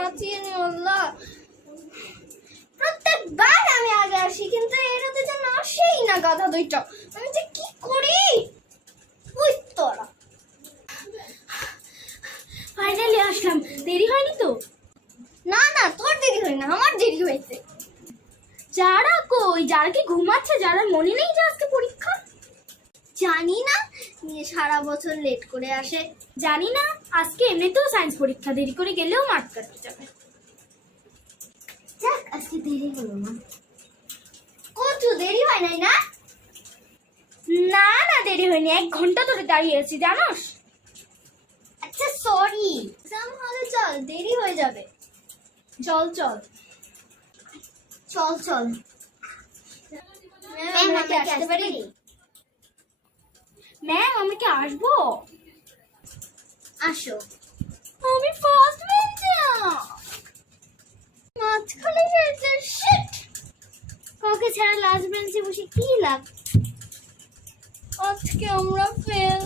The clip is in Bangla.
বাঁচিয়ে নি আল্লাহ। প্রত্যেকবার আমি আগে আসি, কিন্তু এরা তো যেন আসেই না গাধা দুইটা। আমি যে কি করি বুঝ তোরা। ফাইনালি আসলাম, দেরি হয়নি তো? না না, তোর দেরি হয় না, আমার দেরি হয়েছে। যারা কই? যারা কি ঘুমাচ্ছে? যারা মনে নেই যে আজকে পরীক্ষা? জানি না, নিয়ে সারা বছর লেট করে আসে। জানি না, আজকে এমনিতেও সায়েন্স পরীক্ষা, দেরি করে গেলেও মাঠ কাটতে যাবে। যাক, আজকে দেরি হলো না। কত দেরি হয় নাই না? না না, দেরি হয়নি, 1 ঘন্টা ধরে দাঁড়িয়ে আছি জানোস। আচ্ছা সরি, হলে চল, দেরি হয়ে যাবে। চল চল চল চল। ম্যাম, আমরা কি আসতে পারি? ম্যাম, আমি কি আসবো? আসো। আমি ফার্স্ট বেঞ্চে। মাঝখানে হয়েছে, শিট। কাউকে ছাড়া লাস্ট বেঞ্চে বসে কি লাভ? আজকে আমরা ফেল।